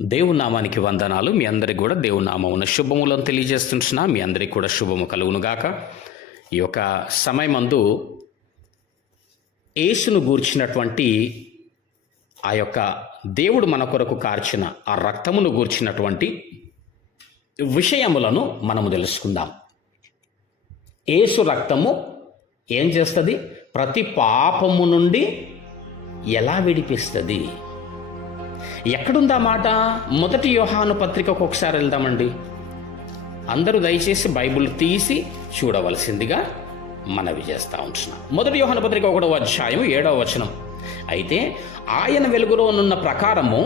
దేవుని నామానికి వందనాలు. మీ అందరికి కూడా దేవుని నామమున శుభములను తెలియజేస్తుంటున్నా. మీ అందరికి కూడా శుభము కలుగునుగాక. ఈ యొక్క సమయమందు యేసును గూర్చినటువంటి ఆ యొక్క దేవుడు మన కొరకు కార్చిన ఆ రక్తమును గూర్చినటువంటి విషయములను మనము తెలుసుకుందాం. యేసు రక్తము ఏం చేస్తుంది? ప్రతి పాపము నుండి ఎలా విడిపిస్తుంది? ఎక్కడుందా మాట? 1 యోహాను పత్రికకు ఒకసారి వెళ్దామండి. అందరూ దయచేసి బైబిల్ తీసి చూడవలసిందిగా మనవి చేస్తూ ఉంటున్నాం. 1 యోహాను పత్రిక 1వ అధ్యాయం 7వ వచనం. అయితే ఆయన వెలుగులో నున్న ప్రకారము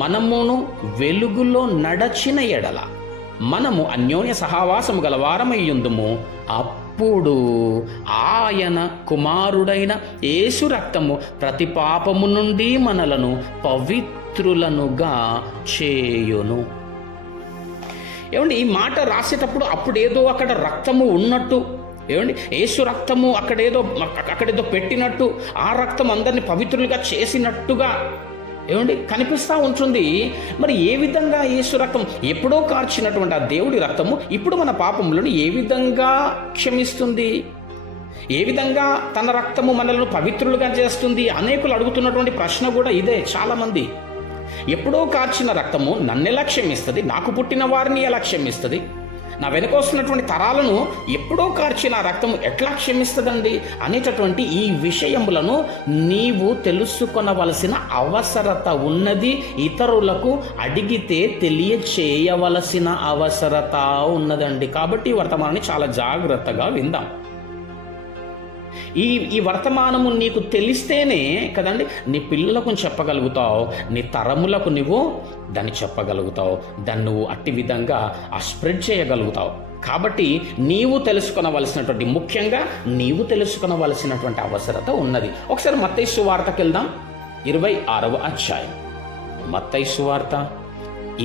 మనమును వెలుగులో నడచిన ఎడల మనము అన్యోన్య సహవాసము గలవారమయ్యుందుము. అప్పుడు ఆయన కుమారుడైన యేసు రక్తము ప్రతి పాపము నుండి మనలను పవిత్రులనుగా చేయును. ఏమండి, ఈ మాట రాసేటప్పుడు అప్పుడేదో అక్కడ రక్తము ఉన్నట్టు, ఏమండి యేసు రక్తము అక్కడేదో పెట్టినట్టు, ఆ రక్తం అందరిని పవిత్రులుగా చేసినట్టుగా ఏమండి కనిపిస్తూ ఉంటుంది. మరి ఏ విధంగా యేసు రక్తం, ఎప్పుడో కార్చినటువంటి ఆ దేవుడి రక్తము ఇప్పుడు మన పాపములను ఏ విధంగా క్షమిస్తుంది? ఏ విధంగా తన రక్తము మనలను పవిత్రులుగా చేస్తుంది? అనేకులు అడుగుతున్నటువంటి ప్రశ్న కూడా ఇదే. చాలామంది, ఎప్పుడో కార్చిన రక్తము నన్ను ఎలా క్షమిస్తుంది? నాకు పుట్టిన వారిని ఎలా క్షమిస్తుంది? నా వెనుక వస్తున్నటువంటి తరాలను ఎప్పుడో కార్చిన రక్తము ఎట్లా క్షమిస్తుందండి అనేటటువంటి ఈ విషయములను నీవు తెలుసుకొనవలసిన అవసరత ఉన్నది. ఇతరులకు అడిగితే తెలియచేయవలసిన అవసరత ఉన్నదండి. కాబట్టి ఈ వర్తమానాన్ని చాలా జాగ్రత్తగా విందాం. ఈ వర్తమానము నీకు తెలిస్తేనే కదండి నీ పిల్లలకు చెప్పగలుగుతావు, నీ తరములకు నువ్వు దాన్ని చెప్పగలుగుతావు, దాన్ని నువ్వు అట్టి విధంగా స్ప్రెడ్ చేయగలుగుతావు. కాబట్టి నీవు తెలుసుకొనవలసినటువంటి, ముఖ్యంగా నీవు తెలుసుకొనవలసినటువంటి అవసరత ఉన్నది. ఒకసారి మత్తయి సువార్తకి వెళ్దాం. 26వ అధ్యాయం. మత్తయి సువార్త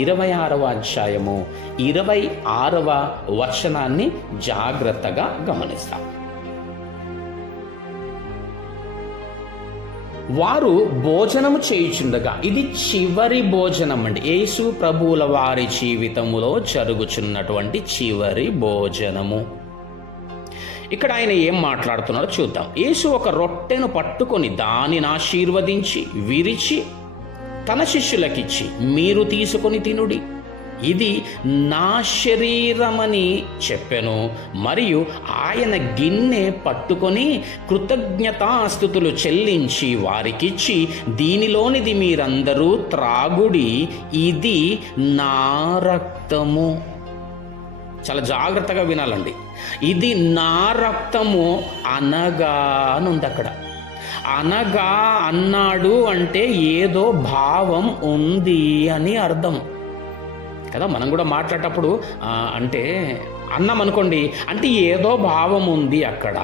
26వ అధ్యాయము 26వ వచనాన్ని జాగ్రత్తగా గమనిస్తాం. వారు భోజనము చేయుచుండగా, ఇది చివరి భోజనం అండి. యేసు ప్రభువుల వారి జీవితములో జరుగుచున్నటువంటి చివరి భోజనము. ఇక్కడ ఆయన ఏం మాట్లాడుతున్నారో చూద్దాం. యేసు ఒక రొట్టెను పట్టుకొని దానిని ఆశీర్వదించి విరిచి తన శిష్యులకిచ్చి, మీరు తీసుకొని తినుడి, ఇది నా శరీరమని చెప్పెను. మరియు ఆయన గిన్నె పట్టుకొని కృతజ్ఞతాస్తుతులు చెల్లించి వారికిచ్చి, దీనిలోనిది మీరందరూ త్రాగుడి, ఇది నా రక్తము. చాలా జాగ్రత్తగా వినాలండి. ఇది నా రక్తము అనగా అనుంది అక్కడ. అనగా అన్నాడు అంటే ఏదో భావం ఉంది అని అర్థం కదా. మనం కూడా మాట్లాడేటప్పుడు అంటే అన్నాం అనుకోండి, అంటే ఏదో భావం ఉంది అక్కడ.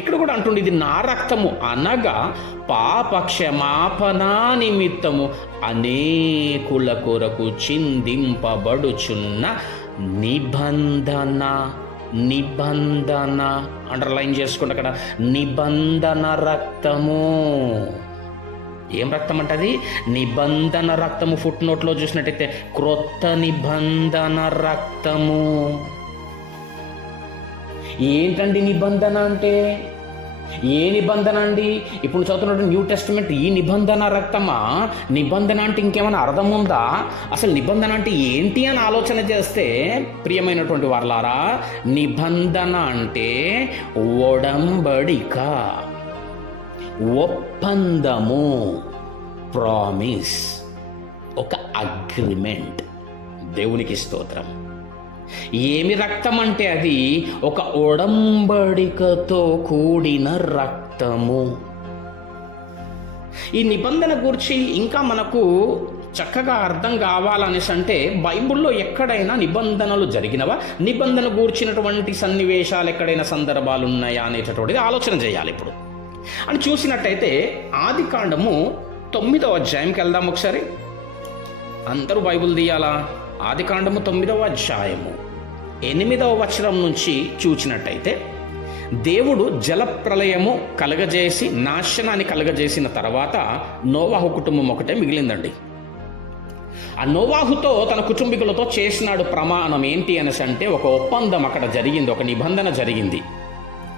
ఇక్కడ కూడా అంటుండే ఇది నా రక్తము అనగా పాప క్షమాపణ నిమిత్తము అనేకుల కొరకు చిందింపబడుచున్న నిబంధన. అండర్లైన్ చేసుకోండి అక్కడ, నిబంధన రక్తము. ఏం రక్తం అంటది? నిబంధన రక్తము. ఫుట్ నోట్లో చూసినట్టయితే క్రొత్త నిబంధన రక్తము. ఏంటండి నిబంధన అంటే? ఏ నిబంధన అండి? ఇప్పుడు చదువుతున్నట్టు న్యూ టెస్టిమెంట్ ఈ నిబంధన రక్తమా? నిబంధన అంటే ఇంకేమైనా అర్థం ఉందా? అసలు నిబంధన అంటే ఏంటి అని ఆలోచన చేస్తే, ప్రియమైనటువంటి వారలారా, నిబంధన అంటే ఒడంబడిక, ఒప్పందము, ప్రామిస్, ఒక అగ్రిమెంట్. దేవునికి స్తోత్రం. ఏమి రక్తం అంటే అది ఒక ఒడంబడికతో కూడిన రక్తము. ఈ నిబంధన గురించి ఇంకా మనకు చక్కగా అర్థం కావాలనేసి అంటే, బైబిల్లో ఎక్కడైనా నిబంధనలు జరిగినవా, నిబంధన గూర్చినటువంటి సన్నివేశాలు ఎక్కడైనా సందర్భాలు ఉన్నాయా అనేటటువంటిది ఆలోచన చేయాలి. ఇప్పుడు అని చూసినట్టయితే ఆదికాండము 9వ అధ్యాయంకి వెళ్దాం ఒకసారి. అందరూ బైబిల్ తీయాలా? ఆదికాండము 9వ అధ్యాయము 8వ వచనం నుంచి చూసినట్టయితే, దేవుడు జలప్రలయము కలగజేసి నాశనాన్ని కలగజేసిన తర్వాత నోవాహు కుటుంబం ఒకటే మిగిలిందండి. ఆ నోవాహుతో తన కుటుంబీకులతో చేసినాడు ప్రమాణం. ఏంటి అనేసి అంటే ఒక ఒప్పందం అక్కడ జరిగింది, ఒక నిబంధన జరిగింది,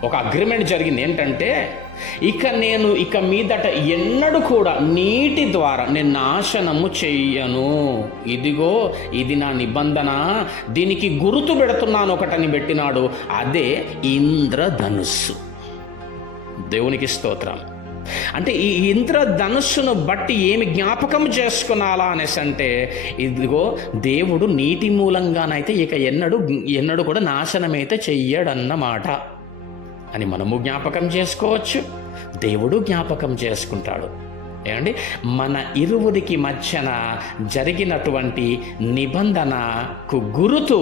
ఒక అగ్రిమెంట్ జరిగింది. ఏంటంటే ఇక మీదట ఎన్నడూ కూడా నీటి ద్వారా నేను నాశనము చెయ్యను, ఇదిగో ఇది నా నిబంధన, దీనికి గుర్తు పెడుతున్నాను ఒకటని పెట్టినాడు. అదే ఇంద్రధనుస్సు. దేవునికి స్తోత్రం. అంటే ఈ ఇంద్రధనుస్సును బట్టి ఏమి జ్ఞాపకం చేసుకున్నాలా అనేసి అంటే, ఇదిగో దేవుడు నీటి మూలంగానైతే ఇక ఎన్నడూ కూడా నాశనమైతే చెయ్యడన్నమాట అని మనము జ్ఞాపకం చేసుకోవచ్చు, దేవుడు జ్ఞాపకం చేసుకుంటాడు. ఏమండి, మన ఇరువురికి మధ్యన జరిగినటువంటి నిబంధనకు గురుతు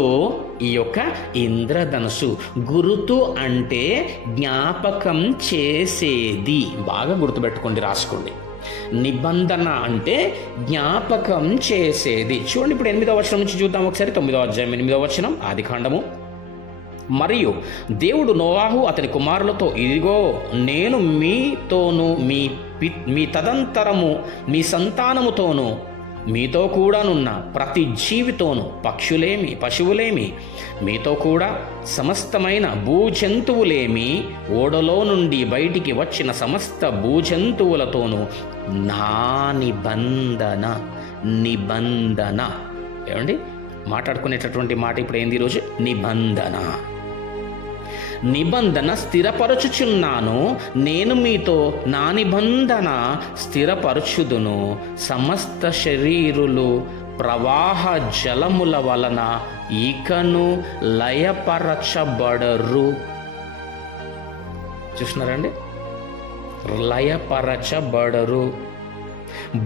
ఈ యొక్క ఇంద్రధనుసు. గురుతు అంటే జ్ఞాపకం చేసేది. బాగా గుర్తుపెట్టుకోండి, రాసుకోండి. నిబంధన అంటే జ్ఞాపకం చేసేది. చూడండి, ఇప్పుడు 8వ వచనం నుంచి చూద్దాం ఒకసారి. 9వ అధ్యాయం 8వ వచనం, ఆదికాండము. మరియు దేవుడు నోవాహు అతని కుమారులతో, ఇదిగో నేను మీతోను మీ తదంతరము మీ సంతానముతోను మీతో కూడానున్న ప్రతి జీవితోను, పక్షులేమి పశువులేమి, మీతో కూడా సమస్తమైన భూజంతువులేమి, ఓడలో నుండి బయటికి వచ్చిన సమస్త భూజంతువులతోనూ నా నిబంధన. ఏమండి, మాట్లాడుకునేటటువంటి మాట ఇప్పుడు ఏంది ఈరోజు? నిబంధన స్థిరపరచుచున్నాను, నేను మీతో నా నిబంధన స్థిరపరచుదును. సమస్త శరీరులు ప్రవాహ జలముల వలన ఇకను లయపరచబడరు. చూస్తున్నారండి, లయపరచబడరు.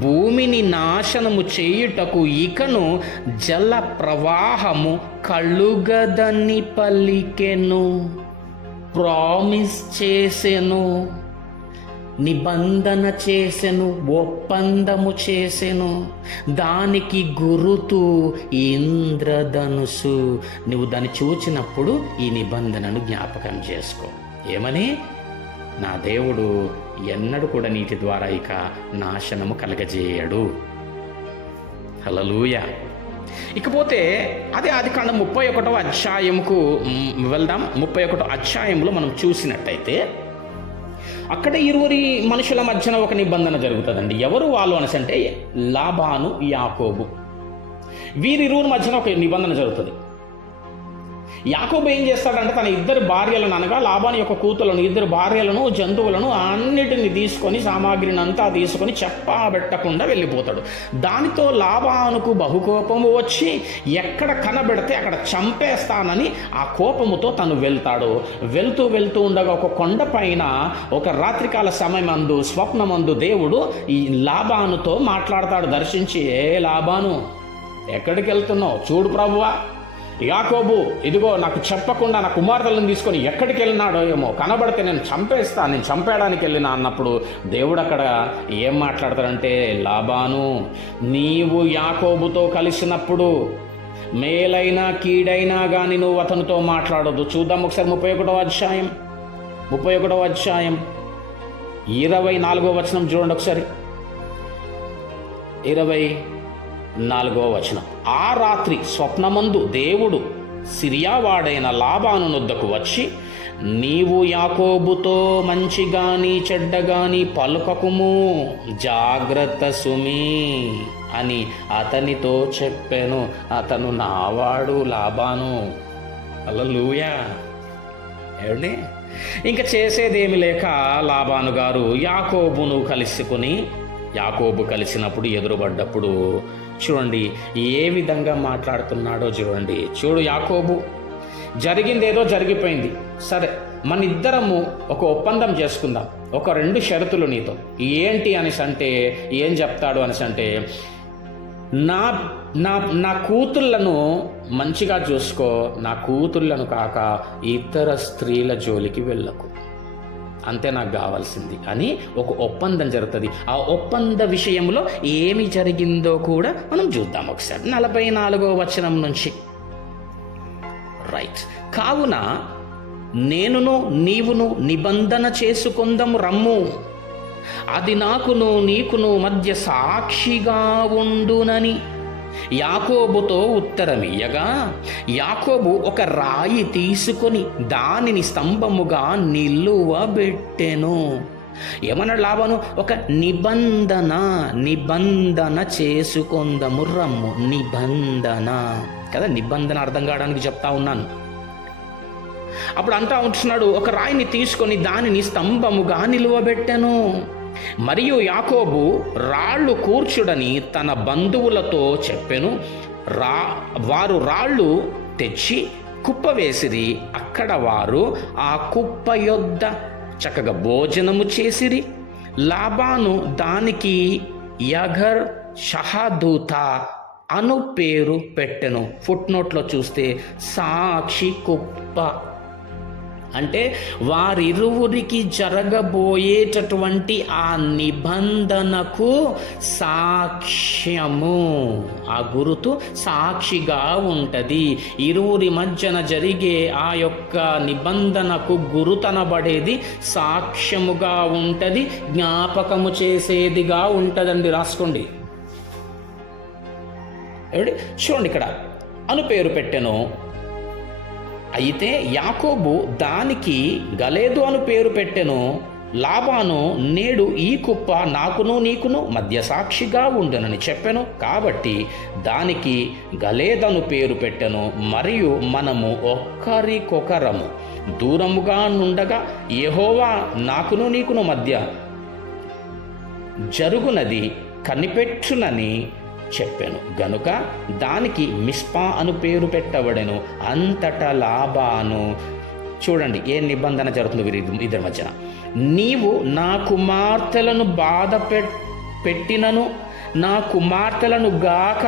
భూమిని నాశనము చేయుటకు ఇకను జల ప్రవాహము కలుగదని పలికెను. ప్రామిస్ చేసెను, నిబంధన చేసెను, ఒప్పందము చేసెను. దానికి గురుతు ఇంద్రధనుసు. నువ్వు దాన్ని చూచినప్పుడు ఈ నిబంధనను జ్ఞాపకం చేసుకో. ఏమని? నా దేవుడు ఎన్నడూ కూడా నీటి ద్వారా ఇక నాశనము కలగజేయడు. హల్లెలూయా. ఇకపోతే అదే ఆదికాండం 31వ అధ్యాయంకు వెళ్దాం. 31వ అధ్యాయంలో మనం చూసినట్టయితే అక్కడ ఇరువురి మనుషుల మధ్యన ఒక నిబంధన జరుగుతుందండి. ఎవరు వాళ్ళు అనేసి అంటే లాబాను, యాకోబు. వీరిరువురి మధ్యన ఒక నిబంధన జరుగుతుంది. యాకోబు ఏం చేస్తాడంటే తన ఇద్దరు భార్యలను, అనగా లాబాను యొక్క కూతులను, ఇద్దరు భార్యలను, జంతువులను అన్నిటిని తీసుకొని, సామాగ్రిని అంతా తీసుకొని చెప్పబెట్టకుండా వెళ్ళిపోతాడు. దానితో లాబానుకు బహుకోపము వచ్చి ఎక్కడ కనబెడితే అక్కడ చంపేస్తానని ఆ కోపముతో తను వెళ్తాడు. వెళ్తూ ఉండగా ఒక కొండ పైన ఒక రాత్రికాల సమయమందు స్వప్నమందు దేవుడు ఈ లాబానుతో మాట్లాడతాడు దర్శించి. ఏ లాబాను, ఎక్కడికి వెళ్తున్నావు? చూడు ప్రభువా, యాకోబు ఇదిగో నాకు చెప్పకుండా నా కుమార్తెలను తీసుకొని ఎక్కడికి వెళ్ళినాడో ఏమో, కనబడితే నేను చంపేయడానికి వెళ్ళినా అన్నప్పుడు దేవుడు అక్కడ ఏం మాట్లాడతాడంటే, లాబాను, నీవు యాకోబుతో కలిసినప్పుడు మేలైనా కీడైనా కానీ నువ్వు అతనితో మాట్లాడొద్దు. చూద్దాం ఒకసారి 31వ అధ్యాయం 24వ వచనం చూడండి ఒకసారి. 24వ వచనం. ఆ రాత్రి స్వప్నమందు దేవుడు సిరియావాడైన లాబాను నొద్దకు వచ్చి, నీవు యాకోబుతో మంచిగాని చెడ్డగాని పలుకకుము, జాగ్రత్త సుమి అని అతనితో చెప్పాను. అతను నావాడు లాబాను. హల్లెలూయా. ఏమండి, ఇంకా చేసేదేమి లేక లాబాను గారు యాకోబు కలిసినప్పుడు ఎదురుపడ్డప్పుడు చూడండి ఏ విధంగా మాట్లాడుతున్నాడో చూడండి. చూడు యాకోబు, జరిగిందేదో జరిగిపోయింది, సరే మన ఇద్దరము ఒక ఒప్పందం చేసుకుందాం, ఒక 2 షరతులు నీతో. ఏంటి అనేసి అంటే ఏం చెప్తాడు అనేసి అంటే, నా కూతుళ్ళను మంచిగా చూసుకో, నా కూతుళ్ళను కాక ఇతర స్త్రీల జోలికి వెళ్ళకు, అంతే నాకు కావాల్సింది అని ఒక ఒప్పందం జరుగుతుంది. ఆ ఒప్పంద విషయంలో ఏమి జరిగిందో కూడా మనం చూద్దాం ఒకసారి. 44వ వచనం నుంచి. రైట్. కావున నేనును నీవును నిబంధన చేసుకుందాము రమ్ము, అది నాకును నీకును మధ్య సాక్షిగా ఉండునని యాకోబుతో ఉత్తరమియ్యగా, యాకోబు ఒక రాయి తీసుకొని దానిని స్తంభముగా నిలువబెట్టెను. ఏమన్నాడు లాబాను? ఒక నిబంధన చేసుకొందము రమ్ము. నిబంధన కదా, నిబంధన అర్థం కావడానికి చెప్తా ఉన్నాను. అప్పుడు అంటా ఉంటున్నాడు, ఒక రాయిని తీసుకొని దానిని స్తంభముగా నిలువబెట్టెను. మరియు యాకోబు రాళ్ళు కూర్చుడని తన బంధువులతో చెప్పెను. వారు రాళ్ళు తెచ్చి కుప్ప వేసిరి. అక్కడ వారు ఆ కుప్ప యొద్ద చక్కగా భోజనము చేసిరి. లాబాను దానికి యగర్ షహదూత అను పేరు పెట్టెను. ఫుట్ నోట్లో చూస్తే సాక్షి కుప్ప అంటే వారిరువురికి జరగబోయేటటువంటి ఆ నిబంధనకు సాక్ష్యము. ఆ గురుతు సాక్షిగా ఉంటుంది. ఇరువురి మధ్యన జరిగే ఆ యొక్క నిబంధనకు గురుతనబడేది సాక్ష్యముగా ఉంటుంది, జ్ఞాపకము చేసేదిగా ఉంటుందండి. రాసుకోండి. చూడండి, ఇక్కడ అను పేరు పెట్టెను. అయితే యాకోబు దానికి గలేదు అను పేరు పెట్టెను. లాబాను నేడు ఈ కుప్ప నాకును నీకును మధ్య సాక్షిగా ఉండునని చెప్పెను. కాబట్టి దానికి గలేదను పేరు పెట్టెను. మరియు మనము ఒక్కరికొకరము దూరముగా నుండగా యెహోవా నాకును నీకును మధ్య జరుగునది కనిపెట్టునని చెప్పెను. గనుక దానికి మిస్పా అను పేరు పెట్టబడెను. అంతటా లాబాను, చూడండి ఏ నిబంధన జరుగుతుంది ఇద్దరి మధ్యన. నీవు నా కుమార్తెలను బాధ పెట్టినను, నా కుమార్తెలను గాక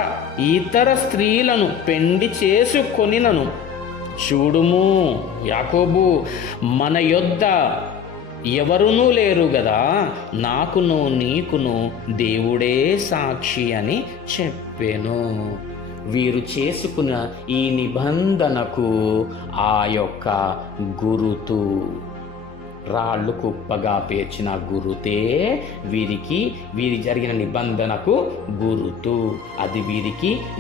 ఇతర స్త్రీలను పెండి చేసుకొనినను, చూడుము యాకోబు, మన యొద్ద ఎవరునూ లేరు గదా, నాకును నీకును దేవుడే సాక్షి అని చెప్పెను. వీరు చేసుకున్న ఈ నిబంధనకు ఆ యొక్క గురుతు, రాళ్ళు కుప్పగా పేర్చిన గురుతే వీరి జరిగిన నిబంధనకు గురుతు. అది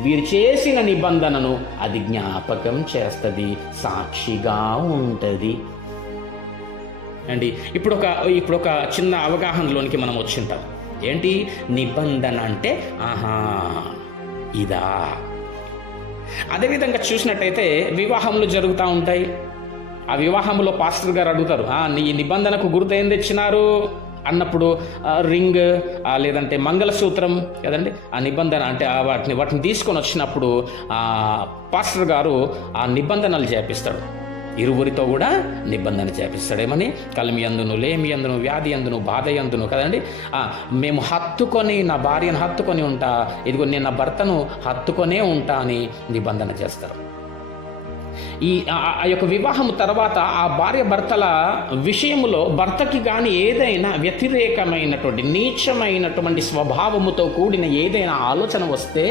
వీరు చేసిన నిబంధనను అది జ్ఞాపకం చేస్తుంది, సాక్షిగా ఉంటుంది అండి. ఇప్పుడు ఒక చిన్న అవగాహనలోనికి మనం వచ్చింటాం. ఏంటి నిబంధన అంటే? ఇదా. అదేవిధంగా చూసినట్టయితే వివాహంలో జరుగుతూ ఉంటాయి. ఆ వివాహంలో పాస్టర్ గారు అడుగుతారు, నీ నిబంధనకు గుర్తు ఏం తెచ్చినారు అన్నప్పుడు రింగ్ లేదంటే మంగళసూత్రం కదండి. ఆ నిబంధన అంటే వాటిని తీసుకొని వచ్చినప్పుడు పాస్టర్ గారు ఆ నిబంధనలు చేపిస్తాడు. ఇరువురితో కూడా నిబంధన చేపిస్తాడు. ఏమని? కలిమి అందును, లేమి అందును, వ్యాధి అందును, బాధ అందును కదండి. మేము నా భార్యను హత్తుకొని ఉంటా, ఇదిగో నేను నా భర్తను హత్తుకొనే ఉంటా అని నిబంధన చేస్తారు. ఆ యొక్క వివాహం తర్వాత ఆ భార్య భర్తల విషయంలో భర్తకి కానీ ఏదైనా వ్యతిరేకమైనటువంటి నీచమైనటువంటి స్వభావముతో కూడిన ఏదైనా ఆలోచన వస్తే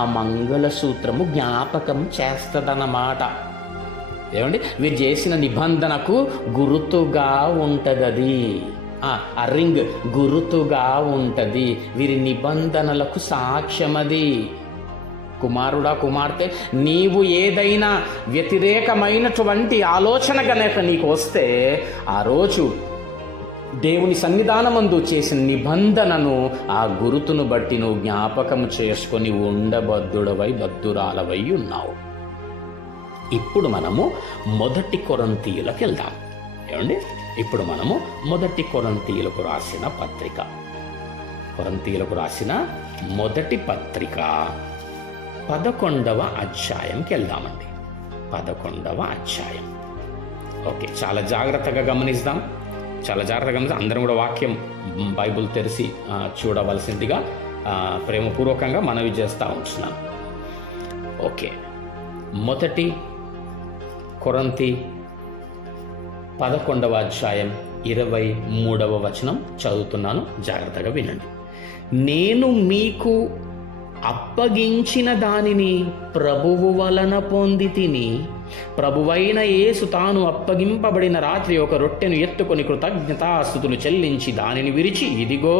ఆ మంగళసూత్రము జ్ఞాపకం చేస్తుందన్నమాట. ఏమండి? వీరు చేసిన నిబంధనకు గుర్తుగా ఉంటుంది. ఆ రింగ్ గుర్తుగా ఉంటుంది. వీరి నిబంధనలకు సాక్ష్యమది. కుమారుడా, కుమార్తె, నీవు ఏదైనా వ్యతిరేకమైనటువంటి ఆలోచన గనక నీకు వస్తే ఆ రోజు దేవుని సన్నిధానమందు చేసిన నిబంధనను ఆ గురుతును బట్టి నువ్వు జ్ఞాపకము చేసుకొని బద్దురాలవై ఉన్నావు. ఇప్పుడు మనము 1 కొరింథీయులకు వెళ్దాం. ఏమండి? ఇప్పుడు మనము 1 కొరింథీయులకు రాసిన పత్రిక, కొరింథీయులకు రాసిన మొదటి పత్రిక 11వ అధ్యాయంకి వెళ్దామండి. 11వ అధ్యాయం. ఓకే, చాలా జాగ్రత్తగా గమనిద్దాం. అందరం కూడా వాక్యం బైబిల్ తెరిచి చూడవలసిందిగా ప్రేమపూర్వకంగా మనవి చేస్తూ ఉంటున్నాను. ఓకే, 1 కొరింథీ 11వ అధ్యాయం 23వ వచనం చదువుతున్నాను, జాగ్రత్తగా వినండి. నేను మీకు అప్పగించిన దానిని ప్రభువు వలన పొందితిని, ప్రభువైన యేసు తాను అప్పగింపబడిన రాత్రి ఒక రొట్టెను ఎత్తుకొని కృతజ్ఞతాస్తుతులు చెల్లించి దానిని విరిచి, ఇదిగో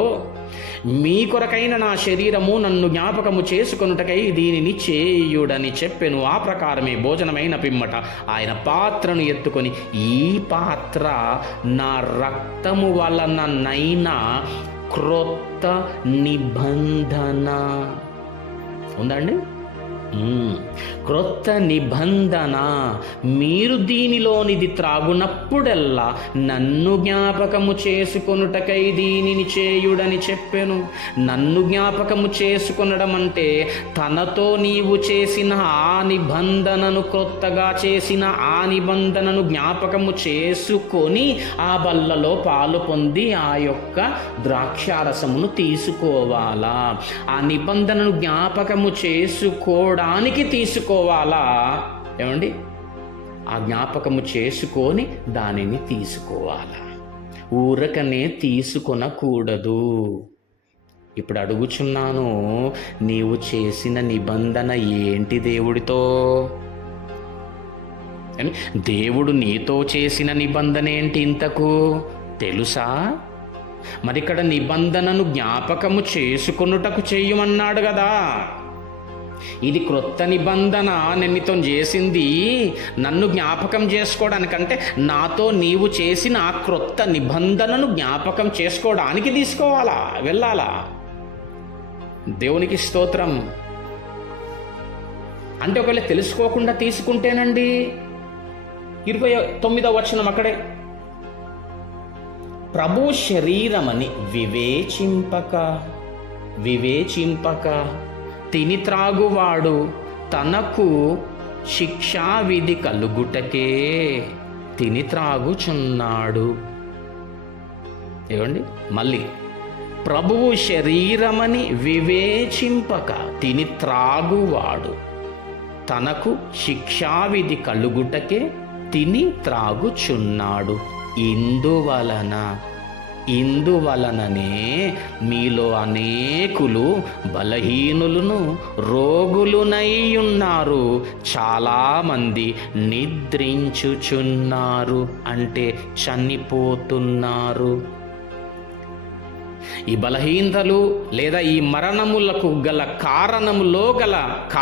మీ కొరకైన నా శరీరము, నన్ను జ్ఞాపకము చేసుకొనుటకై దీనిని చేయుడని చెప్పెను. ఆ ప్రకారమే భోజనమైన పిమ్మట ఆయన పాత్రను ఎత్తుకొని, ఈ పాత్ర నా రక్తము వలననైనా క్రొత్త నిబంధన. ఉందండి, క్రొత్త నిబంధన. మీరు దీనిలోనిది త్రాగునప్పుడెల్లా నన్ను జ్ఞాపకము చేసుకొనుటకై దీనిని చేయుడని చెప్పెను. నన్ను జ్ఞాపకము చేసుకొనడం అంటే తనతో నీవు చేసిన ఆ నిబంధనను, క్రొత్తగా చేసిన ఆ నిబంధనను జ్ఞాపకము చేసుకొని ఆ బల్లలో పాలు పొంది ఆ యొక్క ద్రాక్షారసమును తీసుకోవాలా. ఆ నిబంధనను జ్ఞాపకము చేసుకోవడానికి తీసుకోవాలా. ఏమండి, ఆ జ్ఞాపకము చేసుకొని దానిని తీసుకోవాలా, ఊరకనే తీసుకొనకూడదు. ఇప్పుడు అడుగుచున్నాను, నీవు చేసిన నిబంధన ఏంటి దేవుడితో? దేవుడు నీతో చేసిన నిబంధన ఏంటి ఇంతకు తెలుసా? మరి ఇక్కడ నిబంధనను జ్ఞాపకము చేసుకొనుటకు చెయ్యమన్నాడు కదా. ఇది క్రొత్త నిబంధన నిన్నుతో చేసింది నన్ను జ్ఞాపకం చేసుకోవడానికంటే నాతో నీవు చేసిన ఆ క్రొత్త నిబంధనను జ్ఞాపకం చేసుకోవడానికి తీసుకోవాలా, వెళ్ళాలా. దేవునికి స్తోత్రం. అంటే ఒకవేళ తెలుసుకోకుండా తీసుకుంటేనండి, 29వ వచనం అక్కడే, ప్రభు శరీరమని వివేచింపక తిని త్రాగువాడు తనకు శిక్షావిధి కలుగుటకే తిని త్రాగుచున్నాడు. ఏమండి, మళ్ళీ ప్రభువు శరీరమని వివేచింపక తిని త్రాగువాడు తనకు శిక్షావిధి కలుగుటకే తిని త్రాగుచున్నాడు. ఇందువలననే మీలో అనేకులు బలహీనులను రోగులునై ఉన్నారు, చాలామంది నిద్రించుచున్నారు, అంటే చనిపోతున్నారు. ఈ బలహీనతలు లేదా ఈ మరణములకు గల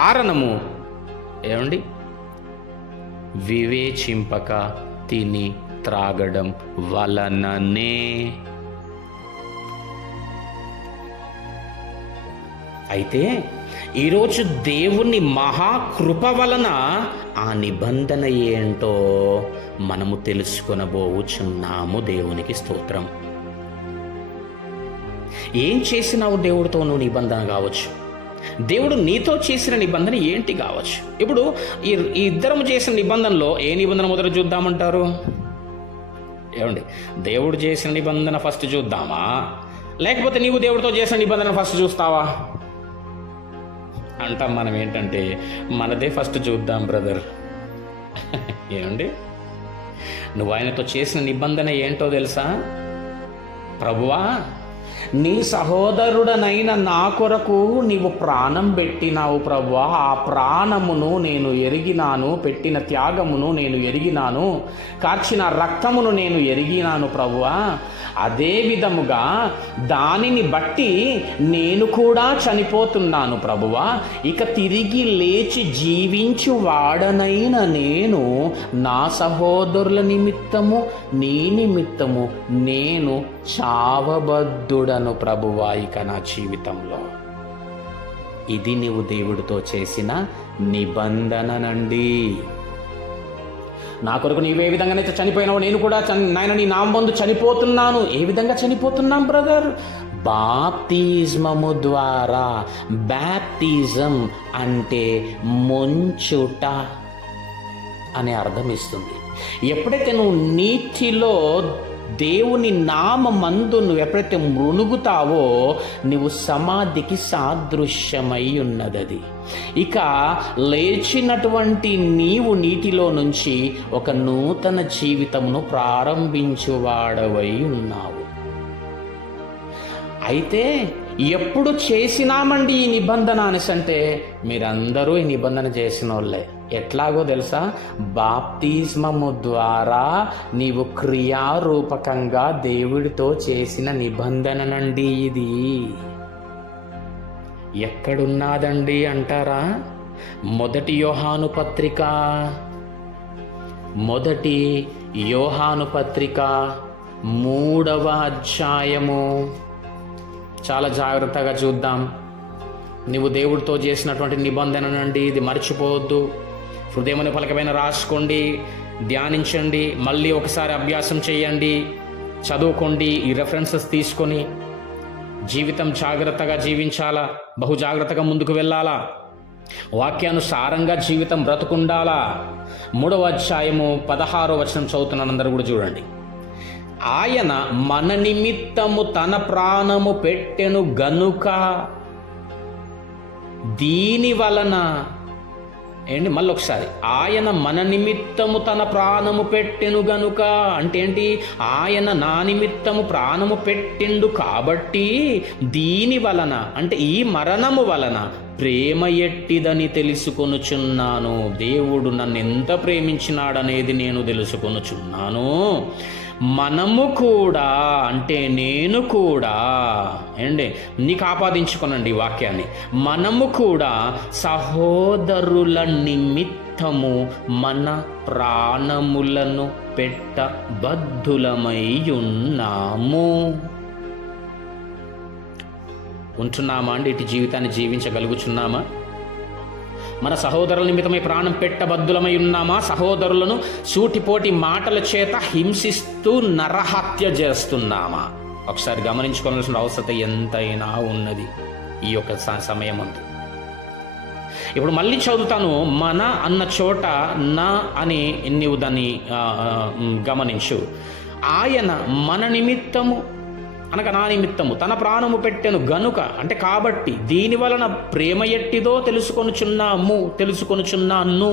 కారణము ఏమండి? వివేచింపక తిని త్రాగడం వలననే. అయితే ఈరోజు దేవుని మహాకృప వలన ఆ నిబంధన ఏంటో మనము తెలుసుకొనబోచున్నాము. దేవునికి స్తోత్రం. ఏం చేసినావు దేవుడితో నువ్వు నిబంధన కావచ్చు, దేవుడు నీతో చేసిన నిబంధన ఏంటి కావచ్చు. ఇప్పుడు ఈ ఇద్దరం చేసిన నిబంధనలో ఏ నిబంధన మొదట చూద్దామంటారు? ఏమండి, దేవుడు చేసిన నిబంధన ఫస్ట్ చూద్దామా, లేకపోతే నీవు దేవుడితో చేసిన నిబంధన ఫస్ట్ చూస్తావా అంటాం. మనం ఏంటంటే మనదే ఫస్ట్ చూద్దాం బ్రదర్. ఏమండి, నువ్వు ఆయనతో చేసిన నిబంధన ఏంటో తెలుసా? ప్రభువా, నీ సహోదరుడనైన నా కొరకు నీవు ప్రాణం పెట్టినావు ప్రభువా, ఆ ప్రాణమును నేను ఎరిగినాను, పెట్టిన త్యాగమును నేను ఎరిగినాను, కార్చిన రక్తమును నేను ఎరిగినాను ప్రభువా. అదే విధముగా దానిని బట్టి నేను కూడా చనిపోతున్నాను ప్రభువా. ఇక తిరిగి లేచి జీవించు వాడనైన నేను నా సహోదరుల నిమిత్తము, నీ నిమిత్తము నేను చావబద్దుడను ప్రభువా ఇక నా జీవితంలో. ఇది నీవు దేవుడితో చేసిన నిబంధననండి. నా కొరకు నీవు ఏ విధంగానైతే చనిపోయినావో నేను కూడా నాయన నీ నామందు చనిపోతున్నాను. ఏ విధంగా చనిపోతున్నాం బ్రదర్? బాప్తిజమము ద్వారా. బ్యాప్టిజం అంటే ముంచుట అనే అర్థం ఇస్తుంది. ఎప్పుడైతే నువ్వు నీటిలో దేవుని నామందు నువ్వు ఎప్పుడైతే మునుగుతావో నువ్వు సమాధికి సాదృశ్యమై ఉన్నది. ఇక లేచినటువంటి నీవు నీటిలో నుంచి ఒక నూతన జీవితమును ప్రారంభించువాడవై ఉన్నావు. అయితే ఎప్పుడు చేసినామండి ఈ నిబంధన అనేసి అంటే మీరందరూ ఈ నిబంధన చేసిన వాళ్ళే. ఎట్లాగో తెలుసా? బాప్తిస్మము ద్వారా నీవు క్రియారూపకంగా దేవుడితో చేసిన నిబంధననండి ఇది. ఎక్కడున్నాదండి అంటారా? మొదటి యోహాను పత్రిక 3వ అధ్యాయము. చాలా జాగ్రత్తగా చూద్దాం. నీవు దేవుడితో చేసినటువంటి నిబంధననండి ఇది, మర్చిపోవద్దు. హృదయముని పలకపైన రాసుకోండి, ధ్యానించండి, మళ్ళీ ఒకసారి అభ్యాసం చేయండి, చదువుకోండి. ఈ రెఫరెన్సెస్ తీసుకొని జీవితం జాగ్రత్తగా జీవించాలా, బహు జాగ్రత్తగా ముందుకు వెళ్ళాలా, వాక్యానుసారంగా జీవితం బ్రతుకుండాలా. 3వ అధ్యాయము 16వ వచనం చదువుతున్నాను, అందరూ కూడా చూడండి. ఆయన మన నిమిత్తము తన ప్రాణము పెట్టెను గనుక దీని వలన మళ్ళీ ఒకసారి, ఆయన మన నిమిత్తము తన ప్రాణము పెట్టెను గనుక అంటే ఏంటి? ఆయన నా నిమిత్తము ప్రాణము పెట్టిండు కాబట్టి దీని వలన అంటే ఈ మరణము వలన ప్రేమ ఎట్టిదని తెలుసుకొనుచున్నాను. దేవుడు నన్ను ఎంత ప్రేమించినాడనేది నేను తెలుసుకొనుచున్నాను. మనము కూడా అంటే నేను కూడా నీకు ఆపాదించుకోనండి ఈ వాక్యాన్ని. మనము కూడా సహోదరుల నిమిత్తము మన ప్రాణములను పెట్టబద్ధులమై ఉన్నాము. ఉంటున్నామా అండి? ఇటు జీవితాన్ని జీవించగలుగుచున్నామా? మన సహోదరుల నిమిత్తమై ప్రాణం పెట్టబద్ధులమై ఉన్నామా? సహోదరులను సూటిపోటి మాటల చేత హింసిస్తూ నరహత్య చేస్తున్నామా? ఒకసారి గమనించుకోవాల్సిన అవసరం ఎంతైనా ఉన్నది ఈ యొక్క సమయం అంతా. ఇప్పుడు మళ్ళీ చదువుతాను. మన అన్న చోట నా అని నీవు దాన్ని గమనించు. ఆయన మన నిమిత్తము అనగా నా నిమిత్తము తన ప్రాణము పెట్టెను గనుక అంటే కాబట్టి దీని వలన ప్రేమ ఎట్టిదో తెలుసుకొనుచున్నాను.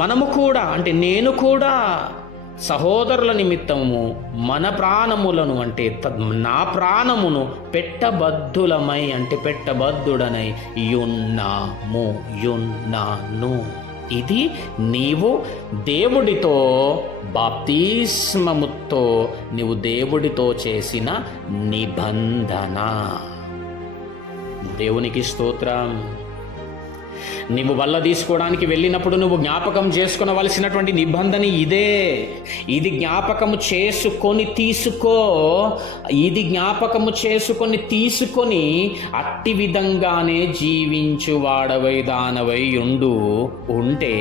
మనము కూడా అంటే నేను కూడా సహోదరుల నిమిత్తము మన ప్రాణములను అంటే నా ప్రాణమును పెట్టబద్ధులమై అంటే పెట్టబద్ధుడనై యున్నాను. ఇది నీవు దేవుడితో బాప్తిస్మముతో నీవు దేవుడితో చేసిన నిబంధన. దేవునికి స్తోత్రం. నీవు వల్ల తీసుకోవడానికి వెళ్ళినప్పుడు నువ్వు జ్ఞాపకం చేసుకునవలసినటువంటి నిబంధన ఇదే. ఇది జ్ఞాపకము చేసుకొని తీసుకో. ఇది జ్ఞాపకము చేసుకొని తీసుకొని అట్టి విధంగానే జీవించువాడవై దానవై ఉంటే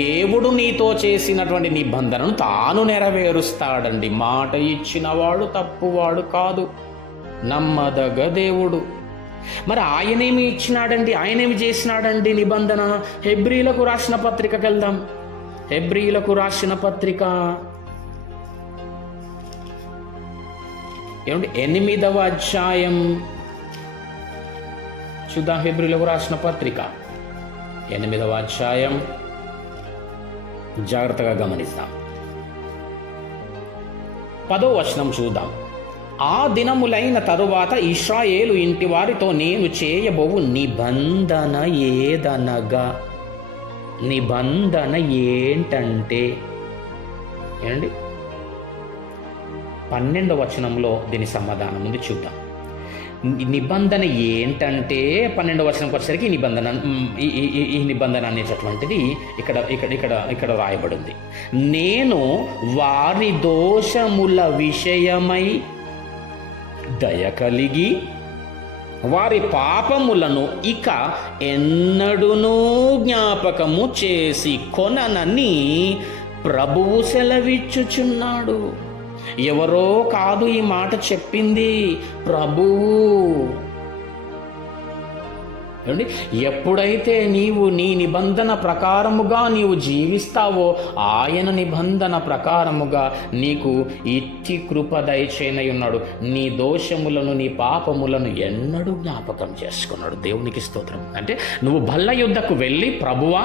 దేవుడు నీతో చేసినటువంటి నిబంధనను తాను నెరవేరుస్తాడండి. మాట ఇచ్చినవాడు తప్పువాడు కాదు, నమ్మదగ దేవుడు. మరి ఆయనేమి ఇచ్చినాడండి? ఆయనేమి చేసినాడండి నిబంధన? హెబ్రీలకు రాసిన పత్రికకి వెళ్దాం. హెబ్రీలకు రాసిన పత్రిక 8వ అధ్యాయం చూద్దాం. హెబ్రీలకు రాసిన పత్రిక 8వ అధ్యాయం జాగ్రత్తగా గమనిస్తాం. 10వ వచనం చూద్దాం. ఆ దినములైన తరువాత ఇశ్రాయేలు ఇంటి వారితో నేను చేయబోవు నిబంధన ఏదనగా, నిబంధన ఏంటంటే 12వ వచనంలో దీని సమాధానం ఉంది, చూద్దాం. నిబంధన ఏంటంటే 12వ వచనంకి వచ్చేసరికి ఈ నిబంధన అనేటటువంటిది ఇక్కడ రాయబడింది. నేను వారి దోషముల విషయమై దయ కలిగి వారి పాపములను ఇక ఎన్నడూనూ జ్ఞాపకము చేసి కొననని ప్రభువు సెలవిచ్చుచున్నాడు. ఎవరో కాదు ఈ మాట చెప్పింది, ప్రభువు. ఎప్పుడైతే నీవు నీ నిబంధన ప్రకారముగా నీవు జీవిస్తావో ఆయన నిబంధన ప్రకారముగా నీకు ఇట్టి కృప దయచేయనై ఉన్నాడు. నీ దోషములను నీ పాపములను ఎన్నడూ జ్ఞాపకం చేసుకున్నాడు. దేవునికి స్తోత్రం. అంటే నువ్వు బల్ల యుద్ధకు వెళ్ళి, ప్రభువా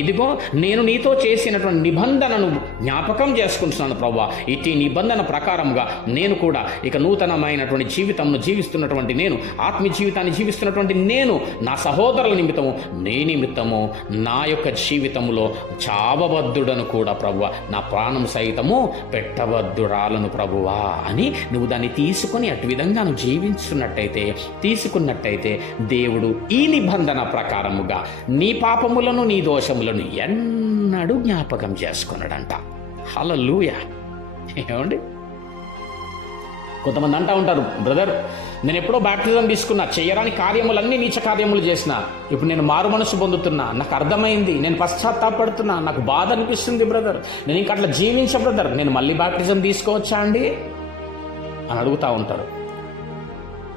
ఇదిగో నేను నీతో చేసినటువంటి నిబంధనను జ్ఞాపకం చేసుకుంటున్నాను ప్రభువా, ఇట్టి నిబంధన ప్రకారముగా నేను కూడా ఇక నూతనమైనటువంటి జీవితంను జీవిస్తున్నటువంటి నేను, ఆత్మీయ జీవితాన్ని జీవిస్తున్నటువంటి నేను నా సహోదరుల నిమిత్తము, నీ నిమిత్తము నా యొక్క జీవితంలో చావబద్దుడను కూడా ప్రభువా, నా ప్రాణం సైతము పెట్టబద్దురాలను ప్రభువా అని నువ్వు దాన్ని తీసుకొని అటు విధంగా నువ్వు జీవించున్నట్టయితే, తీసుకున్నట్టయితే దేవుడు ఈ నిబంధన ప్రకారముగా నీ పాపములను నీ దోషములను ఎన్నడూ జ్ఞాపకం చేసుకున్నాడంట. హల్లెలూయా. ఏమండి, కొంతమంది అంటూ ఉంటారు, బ్రదర్ నేను ఎప్పుడో బాప్టిజం తీసుకున్నా, చేయరాని కార్యములన్నీ నీచ కార్యములు చేసిన, ఇప్పుడు నేను మారు మనసు పొందుతున్నా, నాకు అర్థమైంది, నేను పశ్చాత్తాపడుతున్నా, నాకు బాధ అనిపిస్తుంది బ్రదర్, నేను ఇంకా అట్లా జీవించ బ్రదర్, నేను మళ్ళీ బాప్టిజం తీసుకోవచ్చా అండి అని అడుగుతూ ఉంటారు.